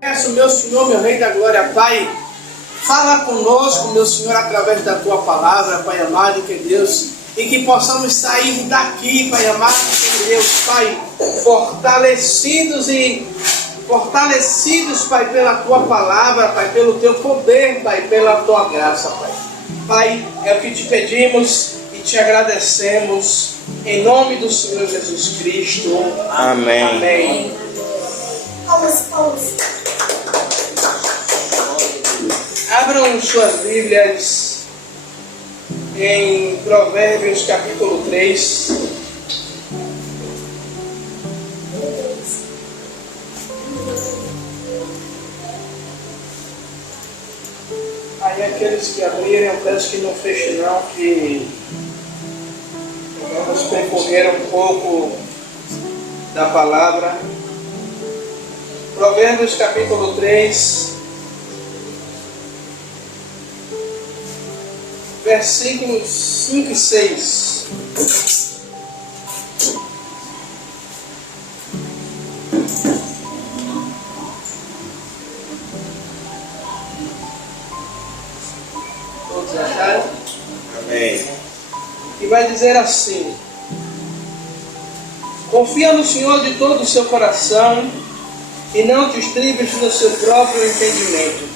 Peço, meu Senhor, meu Rei da Glória, Pai, fala conosco, meu Senhor, através da Tua palavra, Pai amado, que Deus, e que possamos sair daqui, Pai amado, que Deus, Pai, fortalecidos, Pai, pela Tua palavra, Pai, pelo Teu poder, Pai, pela Tua graça, Pai. Pai, é o que te pedimos e te agradecemos, em nome do Senhor Jesus Cristo. Amém. Amém. Abram suas Bíblias em Provérbios capítulo 3. Aí aqueles que abrirem, eu peço que não fechem não, que vamos percorrer um pouco da palavra. Provérbios capítulo 3, versículos 5 e 6. Todos acharam? Amém. E vai dizer assim: confia no Senhor de todo o seu coração e não te estribes no seu próprio entendimento,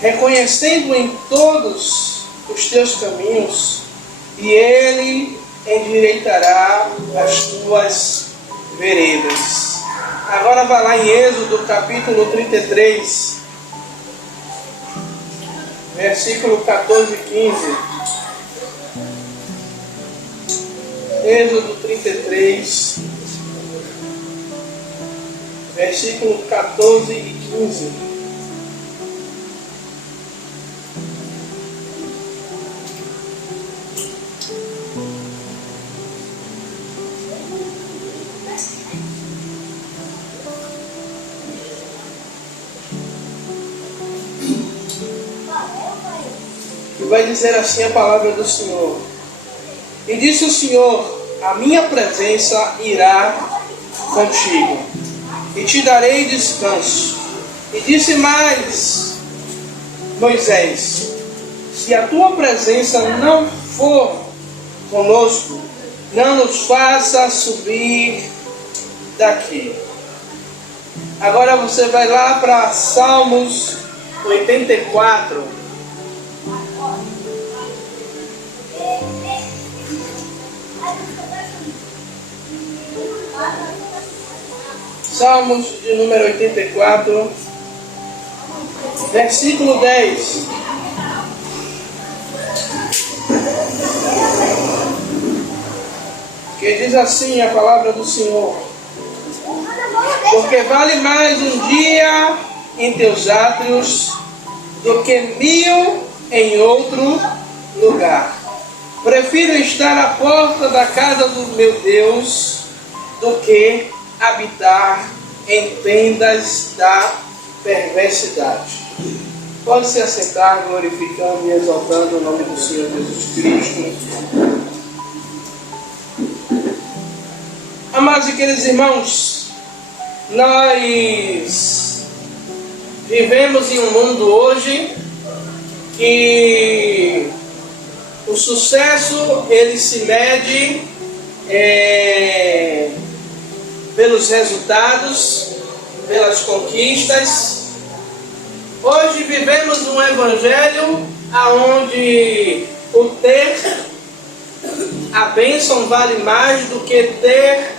reconhecendo em todos os teus caminhos, e Ele endireitará as tuas veredas. Agora vai lá em Êxodo capítulo 33, versículo 14 e 15. Êxodo 33, versículo 14 e 15. E vai dizer assim a palavra do Senhor: e disse o Senhor, a minha presença irá contigo, e te darei descanso. E disse mais Moisés: se a tua presença não for conosco, não nos faça subir daqui. Agora você vai lá para Salmos 84. Salmos de número 84, versículo 10. Que diz assim a palavra do Senhor: porque vale mais um dia em teus átrios do que 1000 em outro lugar. Prefiro estar à porta da casa do meu Deus do que habitar em tendas da perversidade. Pode se assentar, glorificando e exaltando o nome do Senhor Jesus Cristo. Amados e queridos irmãos, nós vivemos em um mundo hoje que o sucesso ele se mede pelos resultados, pelas conquistas. Hoje vivemos um evangelho onde o ter a bênção vale mais do que ter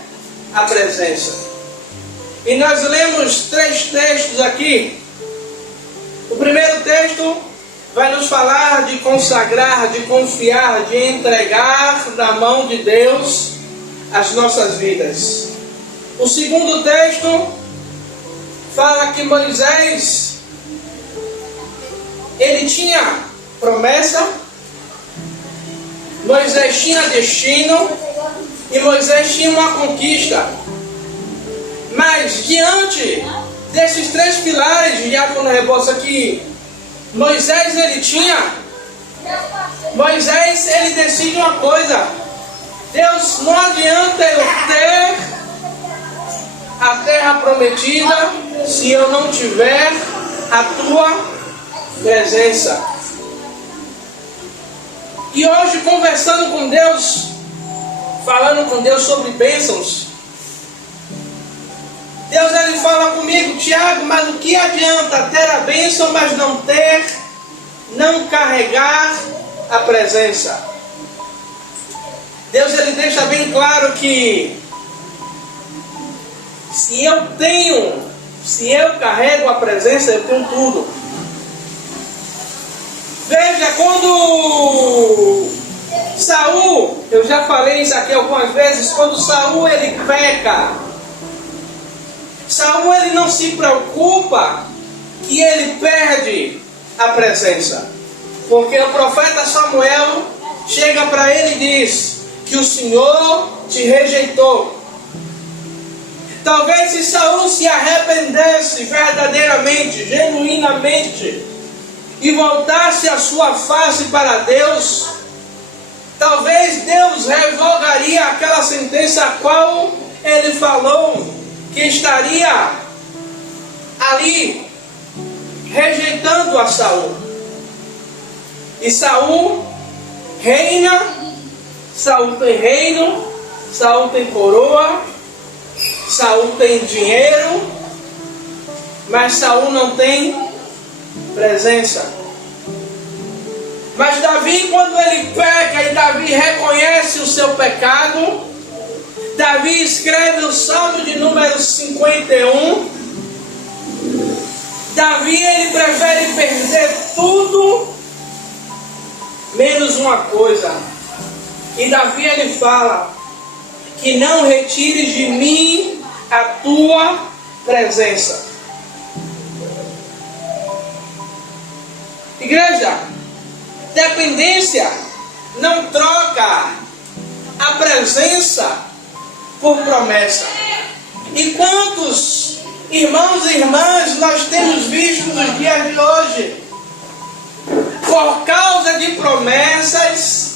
a presença. E nós lemos 3 textos aqui. O primeiro texto vai nos falar de consagrar, de confiar, de entregar na mão de Deus as nossas vidas. O segundo texto fala que Moisés, ele tinha promessa, Moisés tinha destino e Moisés tinha uma conquista. Mas diante desses 3 pilares, Diácono Rebouça, aqui Moisés ele decide uma coisa: Deus, não adianta eu ter a terra prometida, se eu não tiver a tua presença. E hoje, conversando com Deus, falando com Deus sobre bênçãos, Deus ele fala comigo: Tiago, mas o que adianta ter a bênção, mas não carregar a presença? Deus ele deixa bem claro que se eu carrego a presença, eu tenho tudo. Veja, quando Saul, eu já falei isso aqui algumas vezes, quando Saul ele peca, Saul ele não se preocupa que ele perde a presença, porque o profeta Samuel chega para ele e diz que o Senhor te rejeitou. Talvez se Saul se arrependesse verdadeiramente, genuinamente, e voltasse a sua face para Deus, talvez Deus revogaria aquela sentença a qual ele falou que estaria ali rejeitando a Saul. E Saul reina, Saul tem reino, Saul tem coroa, Saul tem dinheiro, mas Saul não tem presença. Mas Davi, quando ele peca e Davi reconhece o seu pecado, Davi escreve o Salmo de número 51. Davi ele prefere perder tudo menos uma coisa. E Davi ele fala que não retires de mim a tua presença. Igreja, dependência não troca a presença por promessa. E quantos irmãos e irmãs nós temos visto nos dias de hoje, por causa de promessas,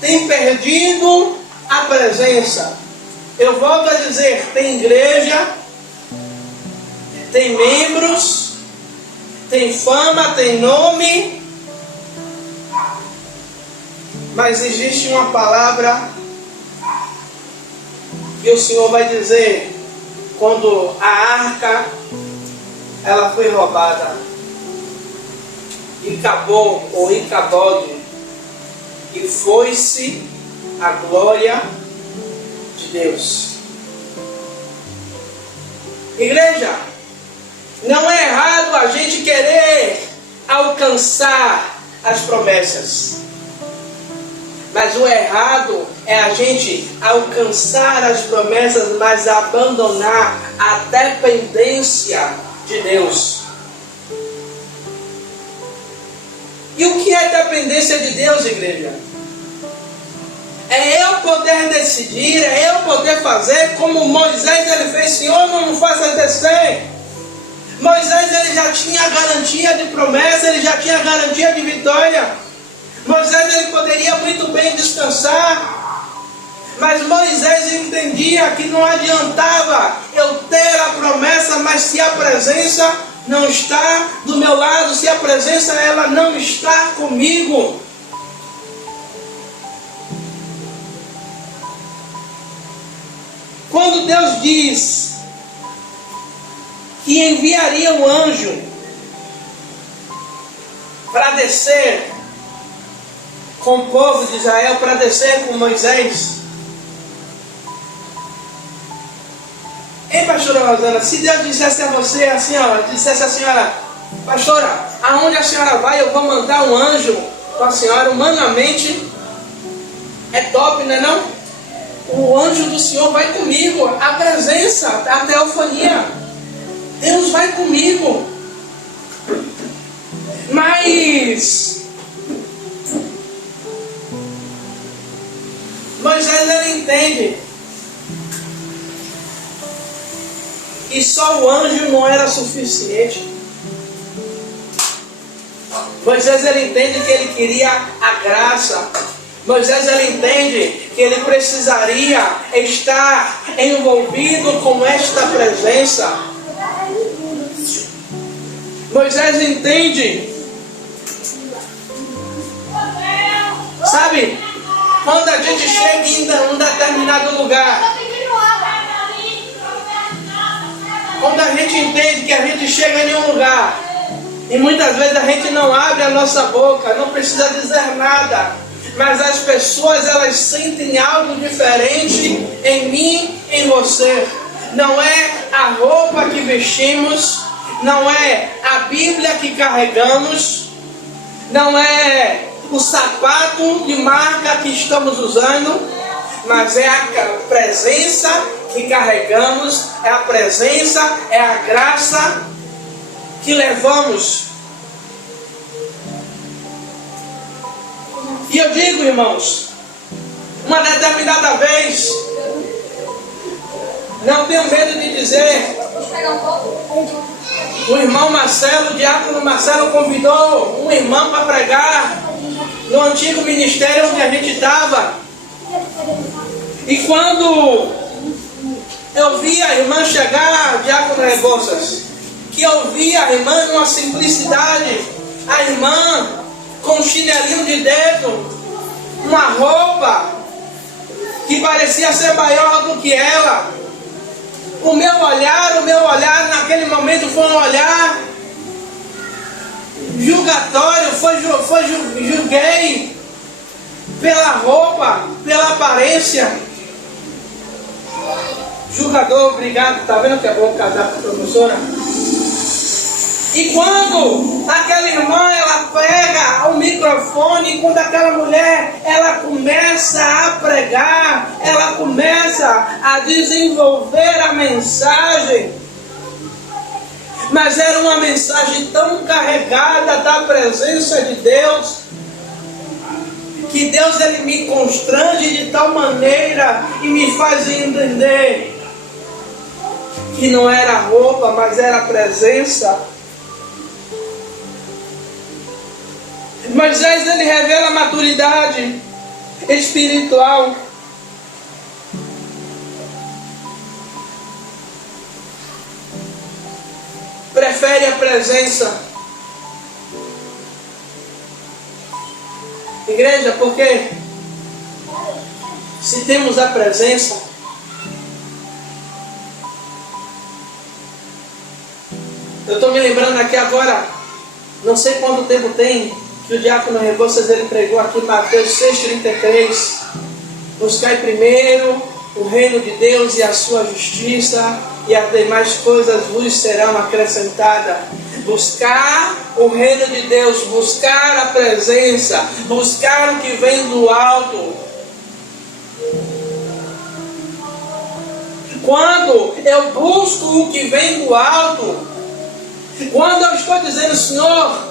tem perdido a presença? Eu volto a dizer, tem igreja, tem membros, tem fama, tem nome, mas existe uma palavra que o Senhor vai dizer quando a arca ela foi roubada. Icabod ou Icabode, e foi-se a glória de Deus. Igreja, não é errado a gente querer alcançar as promessas, mas o errado é a gente alcançar as promessas, mas abandonar a dependência de Deus. E o que é dependência de Deus, igreja? É eu poder decidir, é eu poder fazer como Moisés ele fez. Senhor, não me faça descer. Moisés ele já tinha a garantia de promessa, ele já tinha a garantia de vitória. Moisés ele poderia muito bem descansar, mas Moisés entendia que não adiantava eu ter a promessa, mas se a presença não está do meu lado, se a presença ela não está comigo. Quando Deus diz que enviaria um anjo para descer com o povo de Israel, para descer com Moisés. Ei, pastora Rosana, se Deus dissesse a você, a senhora, dissesse a senhora, pastora, aonde a senhora vai, eu vou mandar um anjo com a senhora, humanamente, é top, não é não? O anjo do Senhor vai comigo, a presença, a teofania, Deus vai comigo. Mas Moisés ele entende que só o anjo não era suficiente. Moisés ele entende que ele queria a graça. Moisés ele entende que ele precisaria estar envolvido com esta presença. Moisés entende. Sabe? Quando a gente chega em um determinado lugar, quando a gente entende que a gente chega em um lugar, e muitas vezes a gente não abre a nossa boca, não precisa dizer nada, mas as pessoas, elas sentem algo diferente em mim, em você. Não é a roupa que vestimos, não é a Bíblia que carregamos, não é o sapato de marca que estamos usando, mas é a presença que carregamos, é a presença, é a graça que levamos. E eu digo, irmãos, uma determinada vez, não tenho medo de dizer, o irmão Marcelo, o diácono Marcelo, convidou um irmão para pregar no antigo ministério onde a gente estava. E quando eu vi a irmã chegar, diácono Rebouças, que eu vi a irmã numa simplicidade, a irmã com um chinelinho de dedo, uma roupa que parecia ser maior do que ela. O meu olhar naquele momento foi um olhar julgatório, julguei pela roupa, pela aparência. Julgador, obrigado, tá vendo que é bom casar com a professora? E quando aquela irmã, ela pega o microfone, quando aquela mulher, ela começa a pregar, ela começa a desenvolver a mensagem, mas era uma mensagem tão carregada da presença de Deus, que Deus, ele me constrange de tal maneira e me faz entender que não era a roupa, mas era a presença. Moisés, ele revela a maturidade espiritual. Prefere a presença. Igreja, porque se temos a presença, eu estou me lembrando aqui agora, não sei quanto tempo tem, que o diácono Rebouças, ele pregou aqui em Mateus 6,33. Buscai primeiro o reino de Deus e a sua justiça, e as demais coisas vos serão acrescentadas. Buscar o reino de Deus, buscar a presença, buscar o que vem do alto. Quando eu busco o que vem do alto, quando eu estou dizendo, Senhor,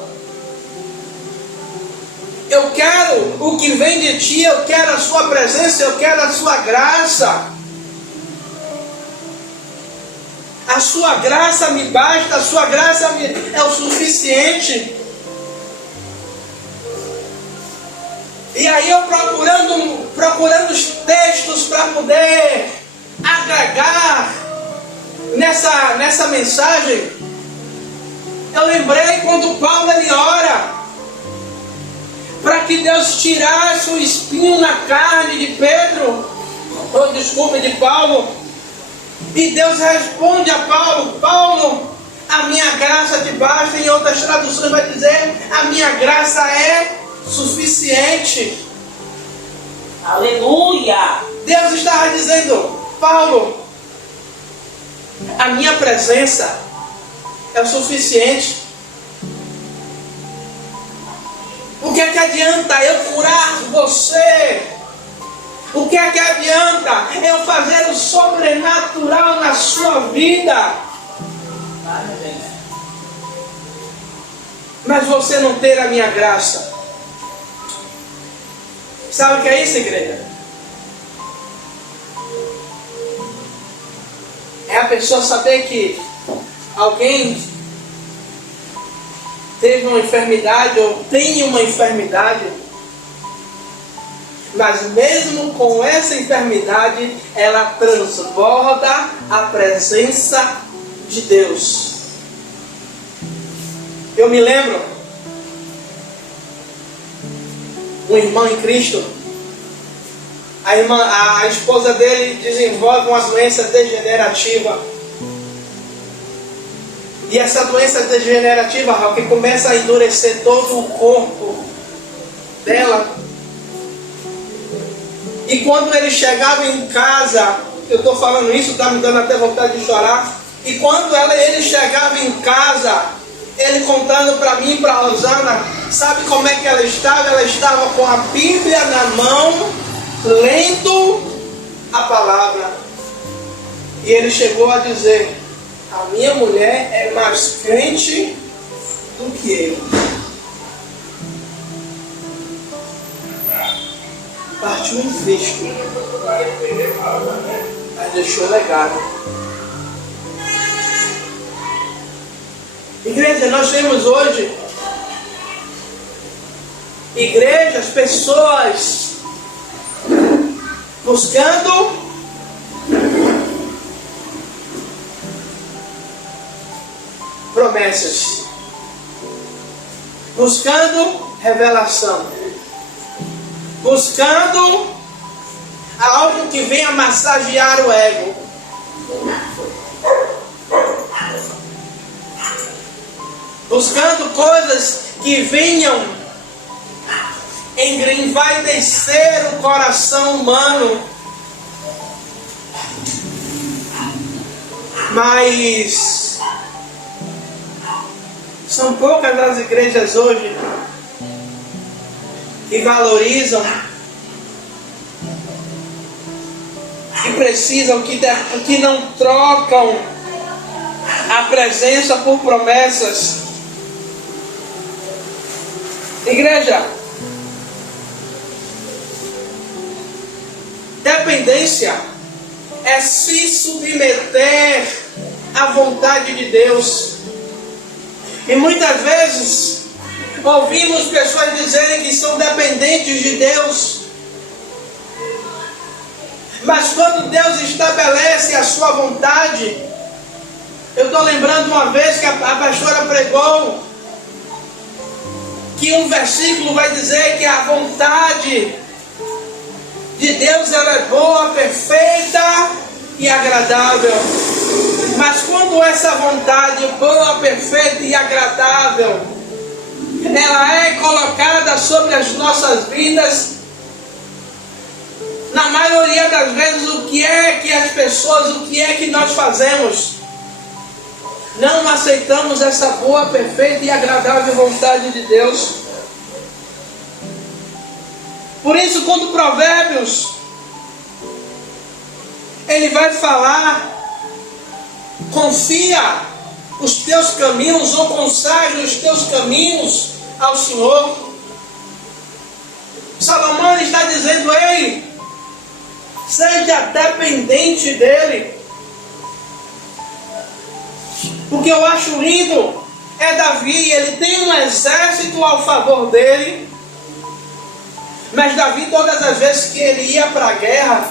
eu quero o que vem de Ti, eu quero a Sua presença, eu quero a Sua graça. A Sua graça me basta, a Sua graça é o suficiente. E aí eu procurando os textos para poder agregar nessa mensagem, eu lembrei quando Paulo, ele ora para que Deus tirasse o espinho na carne de de Paulo. E Deus responde a Paulo: Paulo, a minha graça te basta. Em outras traduções vai dizer: a minha graça é suficiente. Aleluia! Deus estava dizendo: Paulo, a minha presença é o suficiente. O que é que adianta eu curar você? O que é que adianta eu fazer o sobrenatural na sua vida, mas você não ter a minha graça? Sabe o que é isso, igreja? É a pessoa saber que alguém teve uma enfermidade ou tem uma enfermidade, mas mesmo com essa enfermidade, ela transborda a presença de Deus. Eu me lembro, um irmão em Cristo, a esposa dele desenvolve uma doença degenerativa. E essa doença degenerativa, que começa a endurecer todo o corpo dela. E quando ele chegava em casa, eu estou falando isso, está me dando até vontade de chorar. E quando ele chegava em casa, ele contando para mim e para a Rosana, sabe como é que ela estava? Ela estava com a Bíblia na mão, lendo a palavra. E ele chegou a dizer: a minha mulher é mais crente do que eu. Partiu invisto, mas deixou legado. Igreja, nós temos hoje igrejas, pessoas buscando promessas, buscando revelação, buscando algo que venha massagear o ego. Buscando coisas que venham envaidecer o coração humano. Mas são poucas as igrejas hoje que valorizam, que precisam, que não trocam a presença por promessas. Igreja, dependência é se submeter à vontade de Deus. E muitas vezes ouvimos pessoas dizerem que são dependentes de Deus. Mas quando Deus estabelece a sua vontade, eu estou lembrando uma vez que a pastora pregou que um versículo vai dizer que a vontade de Deus ela é boa, perfeita e agradável. Mas quando essa vontade boa, perfeita e agradável, ela é colocada sobre as nossas vidas, na maioria das vezes o que é que nós fazemos? Não aceitamos essa boa, perfeita e agradável vontade de Deus. Por isso, quando Provérbios ele vai falar, confia os teus caminhos ou consagre os teus caminhos ao Senhor. Salomão está dizendo: ei, seja dependente dele. O que eu acho lindo é Davi, ele tem um exército ao favor dele, mas Davi, todas as vezes que ele ia para a guerra,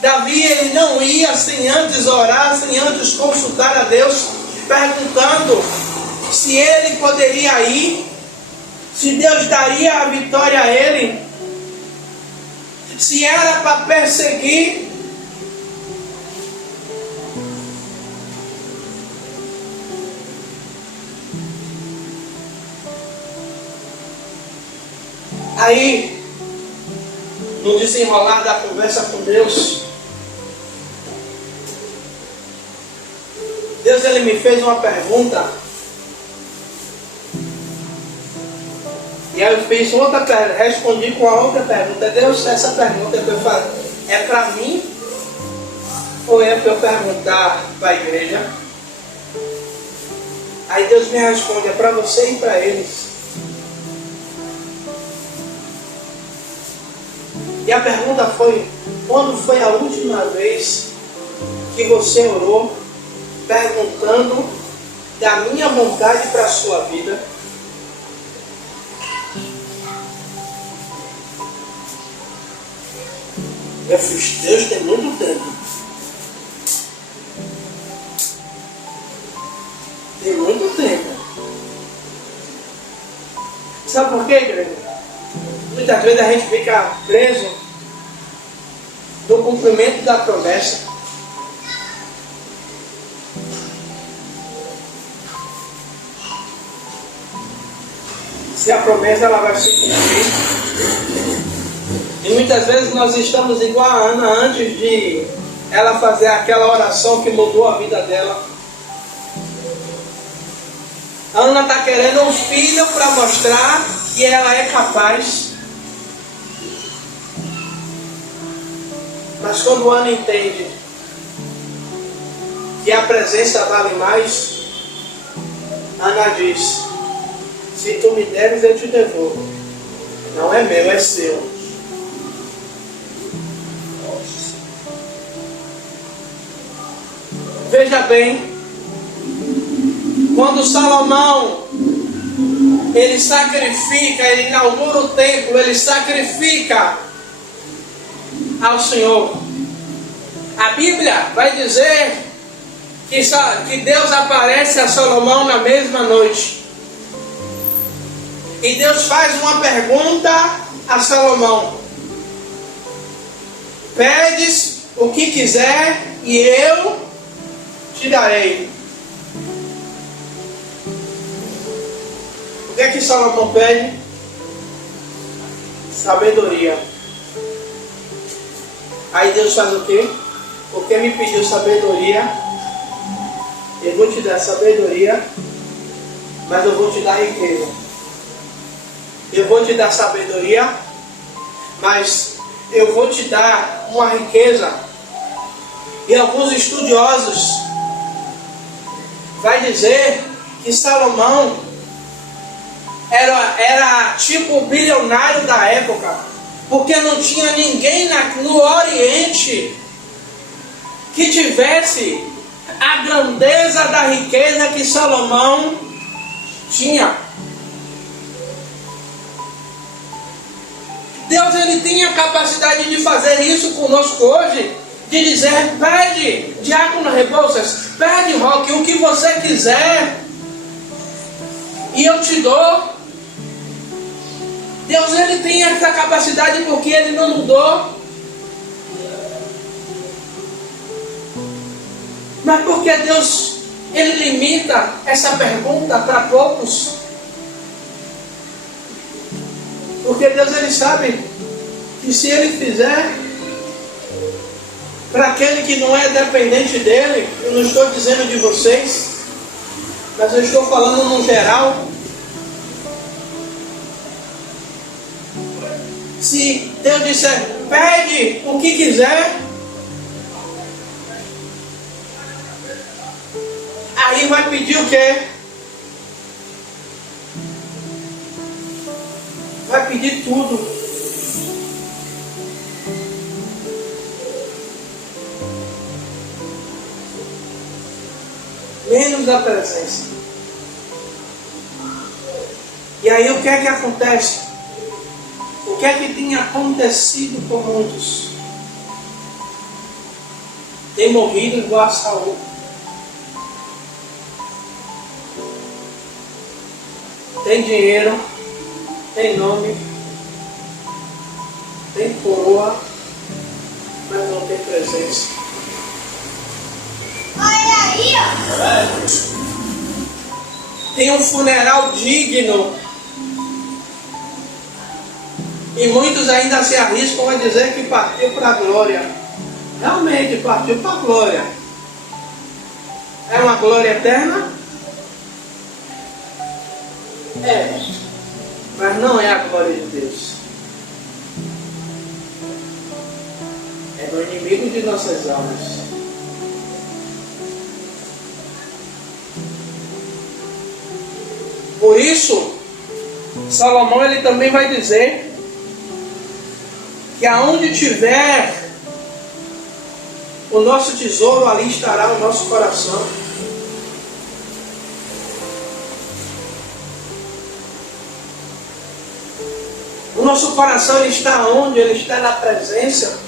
Davi ele não ia sem antes orar, sem antes consultar a Deus, perguntando se ele poderia ir, se Deus daria a vitória a ele, se era para perseguir. Aí, no desenrolar da conversa com Deus, Deus ele me fez uma pergunta. E aí eu fiz outra pergunta, respondi com a outra pergunta. Deus, essa pergunta que eu faço é para mim ou é para eu perguntar para a igreja? Aí Deus me responde, é para você e para eles. E a pergunta foi: quando foi a última vez que você orou perguntando da minha vontade para a sua vida? Eu fiz, Deus, tem muito tempo. Tem muito tempo. Sabe por quê, igreja? Muitas vezes a gente fica preso no cumprimento da promessa. Se a promessa ela vai se cumprir. E muitas vezes nós estamos igual a Ana antes de ela fazer aquela oração que mudou a vida dela. A Ana está querendo um filho para mostrar que ela é capaz. Mas quando Ana entende que a presença vale mais, Ana diz: se tu me deres, eu te devolvo. Não é meu, é seu. Veja bem, quando Salomão ele sacrifica, ele inaugura o templo, ele sacrifica ao Senhor. A Bíblia vai dizer que Deus aparece a Salomão na mesma noite. E Deus faz uma pergunta a Salomão: pedes o que quiser e eu te darei. O que é que Salomão pede? Sabedoria. Aí Deus faz o quê? Porque me pediu sabedoria, eu vou te dar sabedoria, mas eu vou te dar riqueza. Eu vou te dar sabedoria, mas eu vou te dar uma riqueza. E alguns estudiosos vai dizer que Salomão era tipo o bilionário da época, porque não tinha ninguém no Oriente que tivesse a grandeza da riqueza que Salomão tinha. Deus ele tem a capacidade de fazer isso conosco hoje, de dizer: pede, Diácono Rebouças, pede, Roque, o que você quiser e eu te dou. Deus ele tem essa capacidade porque ele não mudou. Mas porque Deus ele limita essa pergunta para poucos? Porque Deus ele sabe que se ele fizer para aquele que não é dependente dele, eu não estou dizendo de vocês, mas eu estou falando no geral. Se Deus disser, pede o que quiser, aí vai pedir o quê? Vai pedir tudo. Menos a presença. E aí o que é que acontece? O que é que tem acontecido com muitos? Tem morrido igual a Saul. Tem dinheiro, tem nome, tem coroa, mas não tem presença. Olha aí, ó. Tem um funeral digno. E muitos ainda se arriscam a dizer que partiu para a glória. Realmente partiu para a glória. É uma glória eterna? É. Mas não é a glória de Deus. É do inimigo de nossas almas. Por isso, Salomão ele também vai dizer que aonde tiver o nosso tesouro, ali estará o nosso coração. O nosso coração ele está onde? Ele está na presença.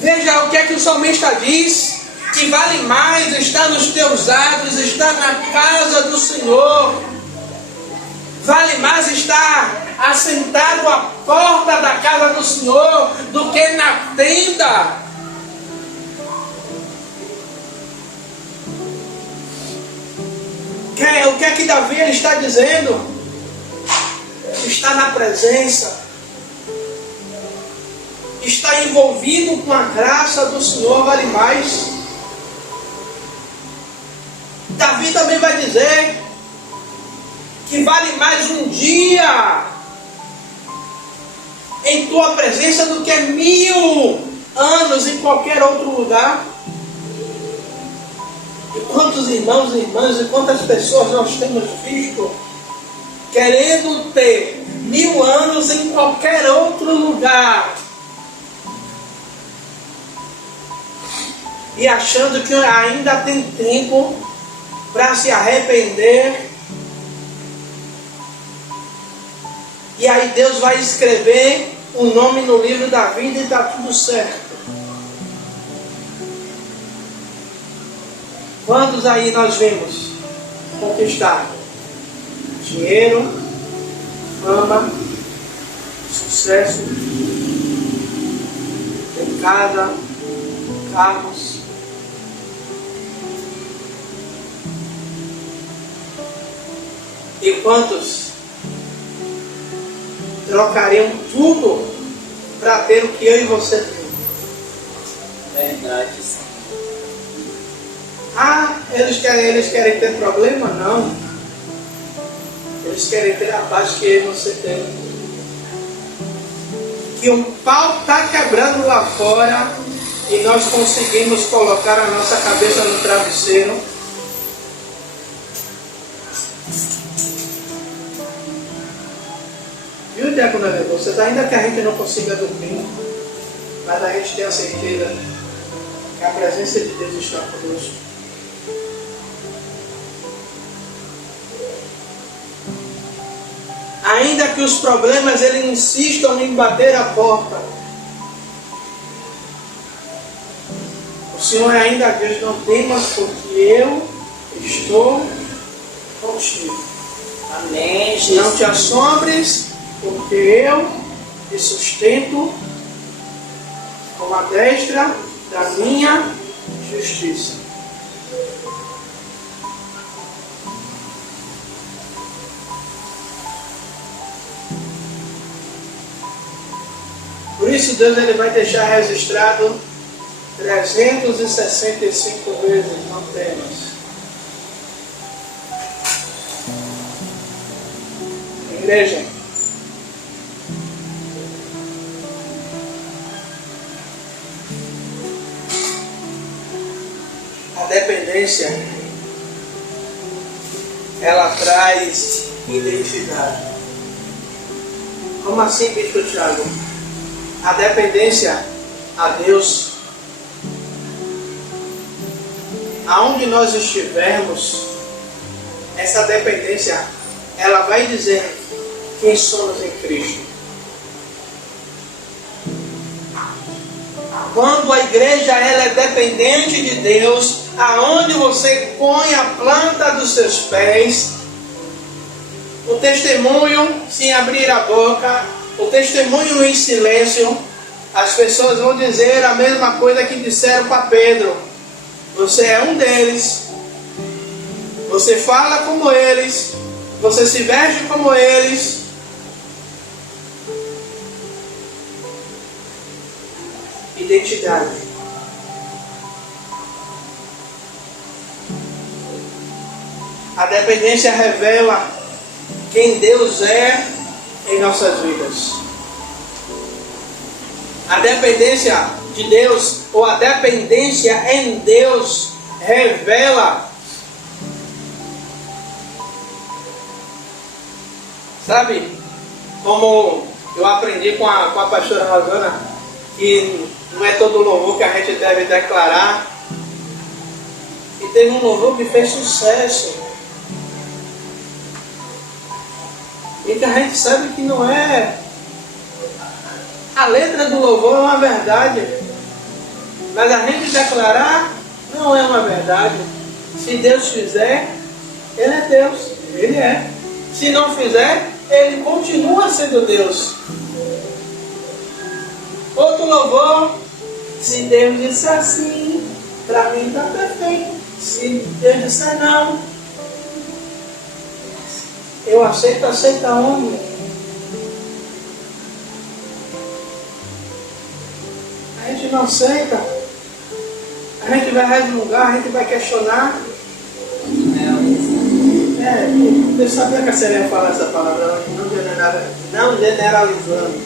Veja o que é que o salmista diz: que vale mais estar nos teus atos, estar na casa do Senhor. Vale mais estar assentado à porta da casa do Senhor do que na tenda. O que é que Davi ele está dizendo? Está na presença. Está envolvido com a graça do Senhor vale mais. Davi também vai dizer que vale mais um dia em tua presença do que 1000 anos em qualquer outro lugar. E quantos irmãos e irmãs e quantas pessoas nós temos visto querendo ter 1000 anos em qualquer outro lugar e achando que ainda tem tempo para se arrepender. E aí Deus vai escrever o nome no livro da vida e está tudo certo. Quantos aí nós vimos conquistar dinheiro, fama, sucesso, ter casa, carros, e quantos trocariam tudo para ter o que eu e você tem? Verdade, sim. Ah, eles querem ter problema? Não. Eles querem ter a paz que eu e você tem. Que um pau está quebrando lá fora e nós conseguimos colocar a nossa cabeça no travesseiro. Viu, Diácono Alex? Vocês ainda que a gente não consiga dormir, mas a gente tem a certeza que a presença de Deus está conosco. Ainda que os problemas eles insistam em bater a porta, o Senhor ainda diz: não temas, porque eu estou contigo. Amém, Jesus. Não te assombres, porque eu te sustento com a destra da minha justiça. Por isso Deus ele vai deixar registrado 365 vezes, não temas. Igreja, a dependência ela traz identidade. Como assim, Bispo Tiago? A dependência a Deus, aonde nós estivermos, essa dependência ela vai dizer quem somos em Cristo. Quando a igreja ela é dependente de Deus, aonde você põe a planta dos seus pés, o testemunho sem abrir a boca, o testemunho em silêncio, as pessoas vão dizer a mesma coisa que disseram para Pedro: você é um deles, você fala como eles, você se veste como eles. Identidade. A dependência revela quem Deus é em nossas vidas. A dependência de Deus, ou a dependência em Deus, revela, sabe, como eu aprendi com a pastora Rosana, que não é todo louvor que a gente deve declarar. E teve um louvor que fez sucesso, e que a gente sabe que não é. A letra do louvor é uma verdade, mas a gente declarar não é uma verdade. Se Deus fizer, Ele é Deus, Ele é. Se não fizer, Ele continua sendo Deus. Outro louvor. Se Deus disser sim, para mim está perfeito. Se Deus disser não, eu aceito onde? A gente não aceita. A gente vai resmungar, a gente vai questionar. Eu sabia que a senhora ia falar essa palavra, não generalizando.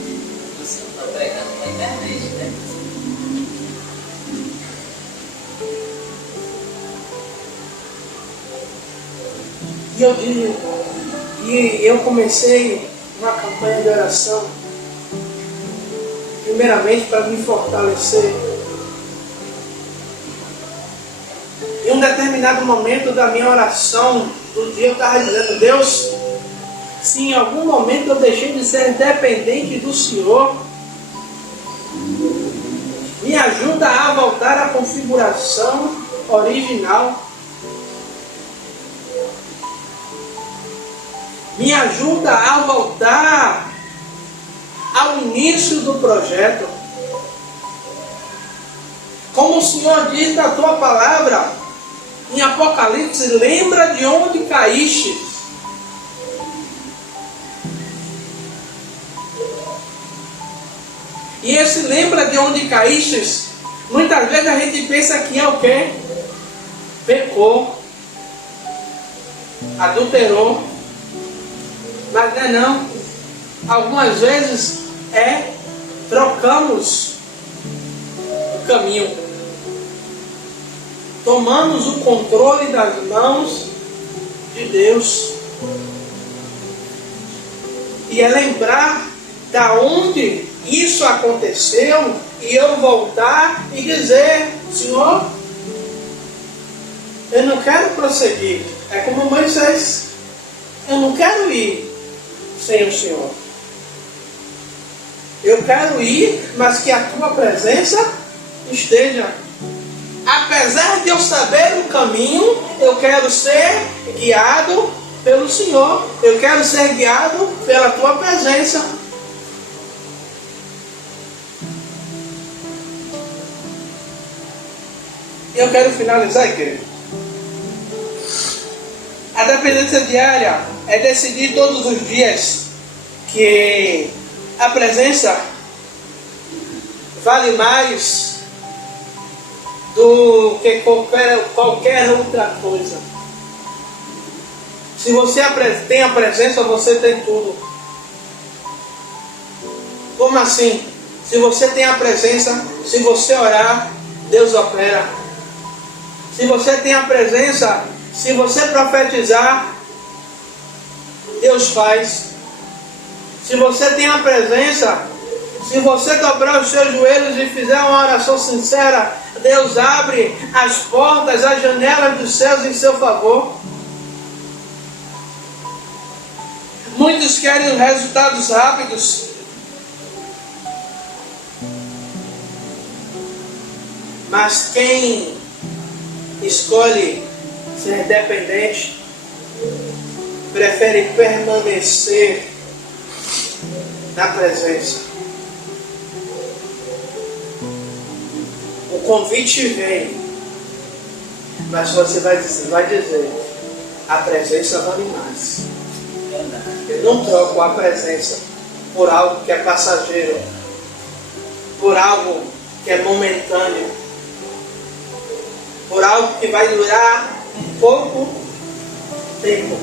Você não está pregando na internet, né? E eu comecei uma campanha de oração, primeiramente para me fortalecer. Em um determinado momento da minha oração do dia, eu estava dizendo: Deus, se em algum momento eu deixei de ser dependente do Senhor, me ajuda a voltar à configuração original. Me ajuda a voltar ao início do projeto. Como o Senhor diz na tua palavra, em Apocalipse, lembra de onde caíste. E esse lembra de onde caíste, muitas vezes a gente pensa que é o quê? Pecou, adulterou. Mas não é não. Algumas vezes trocamos o caminho. Tomamos o controle das mãos de Deus. E é lembrar da onde isso aconteceu e eu voltar e dizer: Senhor, eu não quero prosseguir. É como Moisés. Eu não quero ir sem o Senhor. Eu quero ir, mas que a tua presença esteja. Apesar de eu saber o caminho, eu quero ser guiado pelo Senhor. Eu quero ser guiado pela tua presença. Eu quero finalizar, igreja. A dependência diária é decidir todos os dias que a presença vale mais do que qualquer outra coisa. Se você tem a presença, você tem tudo. Como assim? Se você tem a presença, se você orar, Deus opera. Se você tem a presença, se você profetizar, Deus faz. Se você tem a presença, se você dobrar os seus joelhos e fizer uma oração sincera, Deus abre as portas, as janelas dos céus em seu favor. Muitos querem resultados rápidos. Mas quem escolhe ser dependente prefere permanecer na presença. O convite vem, mas você vai dizer: a presença vale mais. Eu não troco a presença por algo que é passageiro, por algo que é momentâneo, por algo que vai durar pouco tempo.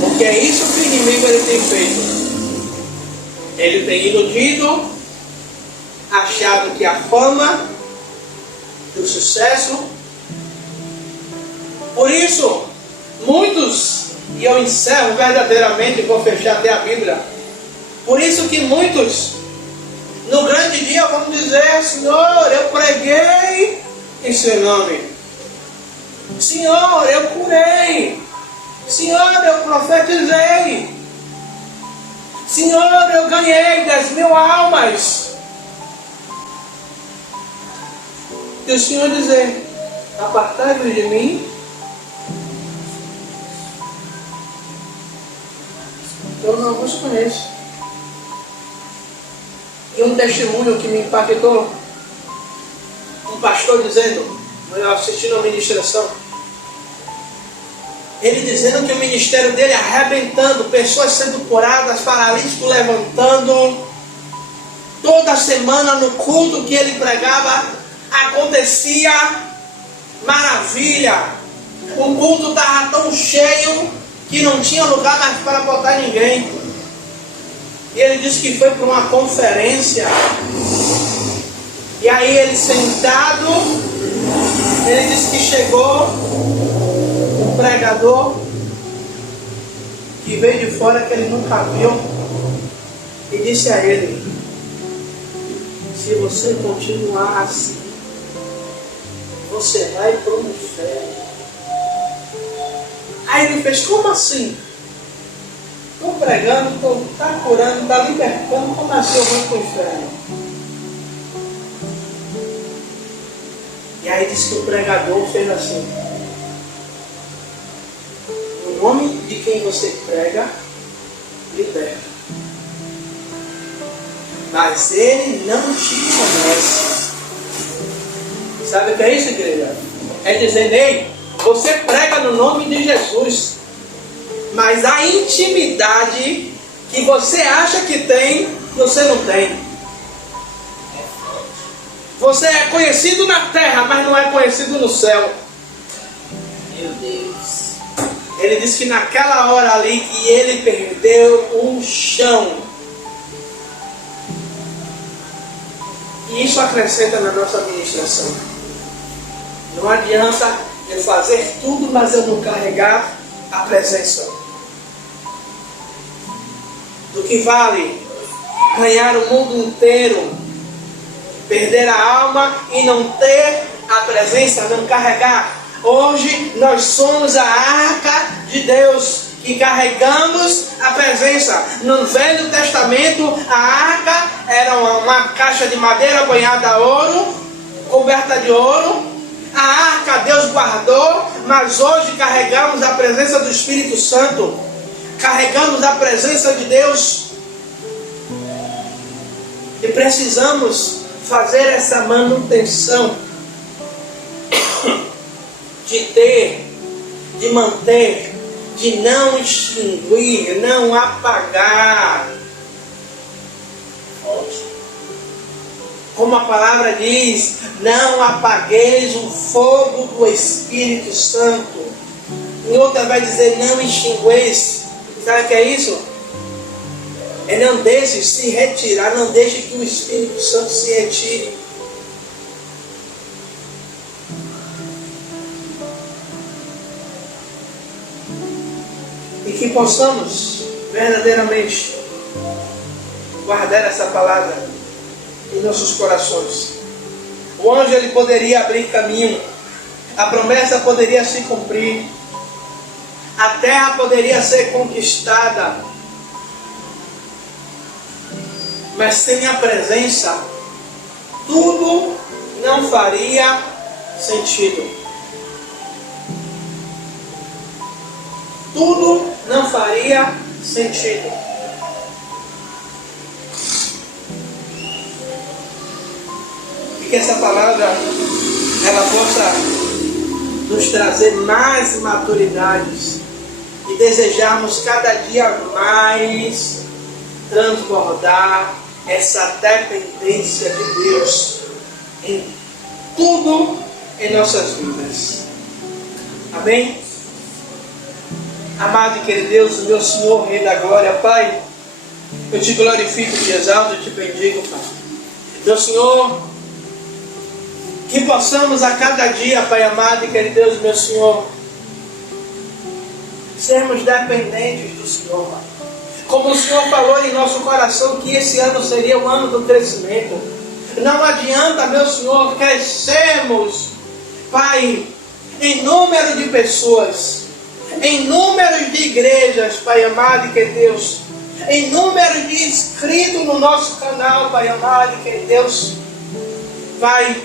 Porque é isso que o inimigo ele tem feito. Ele tem iludido, achado que a fama, o sucesso. Por isso, muitos, e eu encerro verdadeiramente, vou fechar até a Bíblia. Por isso que muitos, no grande dia, vão dizer: Senhor, eu preguei em seu nome. Senhor, eu curei. Senhor, eu profetizei. Senhor, eu ganhei 10.000 almas. E o Senhor dizer: apartai-vos de mim, Eu não os conheço. E um testemunho que me impactou, um pastor dizendo, eu assistindo a ministração, ele dizendo que o ministério dele arrebentando, pessoas sendo curadas, paralíticos levantando, toda semana no culto que ele pregava, acontecia maravilha. O culto estava tão cheio que não tinha lugar mais para botar ninguém. E ele disse que foi para uma conferência. E aí ele sentado, ele disse que chegou um pregador que veio de fora que ele nunca viu e disse a ele: se você continuar assim, você vai para o inferno. Aí ele fez: como assim? Estou pregando, está curando, está libertando, como assim eu vou para o inferno? E aí disse que o pregador fez assim: no nome de quem você prega, liberta. Mas ele não te conhece. Sabe o que é isso, igreja? É dizer: ei, você prega no nome de Jesus, mas a intimidade que você acha que tem, você não tem. Você é conhecido na terra, mas não é conhecido no céu. Meu Deus. Ele disse que naquela hora ali que ele perdeu o chão. E isso acrescenta na nossa administração. Não adianta eu fazer tudo, mas eu não carregar a presença. Do que vale ganhar o mundo inteiro, perder a alma e não ter a presença, não carregar. Hoje nós somos a arca de Deus, que carregamos a presença. No Velho Testamento, a arca era uma caixa de madeira banhada a ouro, coberta de ouro. A arca Deus guardou, mas hoje carregamos a presença do Espírito Santo. Carregamos a presença de Deus. E precisamos fazer essa manutenção de ter, de manter, de não extinguir, não apagar. Como a palavra diz, não apagueis o fogo do Espírito Santo. Em outra vai dizer, não extingueis. Sabe o que é isso? É não deixe se retirar, não deixe que o Espírito Santo se retire. E que possamos verdadeiramente guardar essa palavra em nossos corações. O anjo ele poderia abrir caminho, a promessa poderia se cumprir, a terra poderia ser conquistada, mas sem a presença tudo não faria sentido. Tudo não faria sentido. E que essa palavra ela possa nos trazer mais maturidades e desejarmos cada dia mais transbordar essa dependência de Deus em tudo em nossas vidas. Amém? Amado e querido Deus, meu Senhor, Rei da Glória, Pai, eu te glorifico, te exalto e te bendigo, Pai. Meu Senhor, que possamos a cada dia, Pai amado e querido Deus, meu Senhor, sermos dependentes do Senhor, Pai. Como o Senhor falou em nosso coração que esse ano seria o ano do crescimento. Não adianta, meu Senhor, crescermos, Pai, em número de pessoas, em número de igrejas, Pai amado e que Deus, em número de inscritos no nosso canal, Pai amado e que Deus, Pai,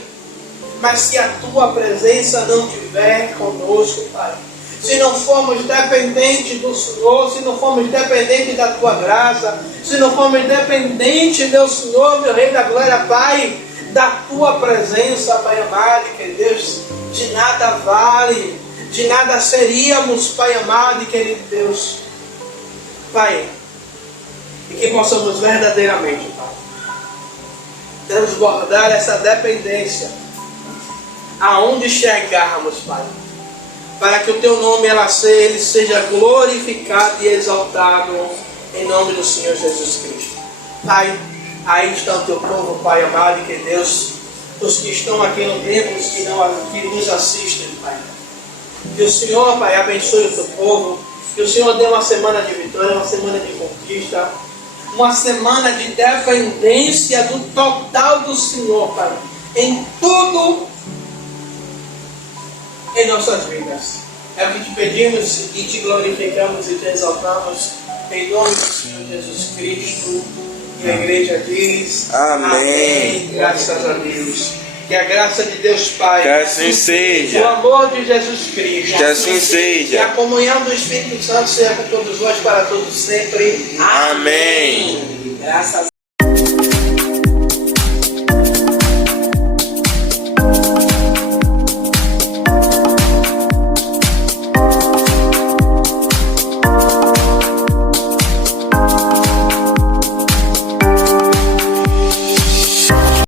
mas se a Tua presença não estiver conosco, Pai, se não formos dependentes do Senhor, se não formos dependentes da Tua graça, se não formos dependentes, meu Senhor, meu Rei da Glória, Pai, da Tua presença, Pai amado, que Deus, de nada vale, de nada seríamos, Pai amado e querido Deus. Pai, e que possamos verdadeiramente, Pai, transbordar essa dependência aonde chegarmos, Pai, para que o Teu nome ele seja glorificado e exaltado em nome do Senhor Jesus Cristo. Pai, aí está o Teu povo, Pai amado e que Deus, os que estão aqui no templo, os que nos assistem, Pai, que o Senhor, Pai, abençoe o Teu povo, que o Senhor dê uma semana de vitória, uma semana de conquista, uma semana de dependência do total do Senhor, Pai, em tudo em nossas vidas. É o que te pedimos e te glorificamos e te exaltamos em nome do Senhor Jesus Cristo. E a igreja diz Amém. Graças a Deus. Que a graça de Deus Pai, Que assim o seja. amor de Jesus Cristo, Que assim e a seja. comunhão do Espírito Santo seja com todos nós para todos sempre. Amém. Graças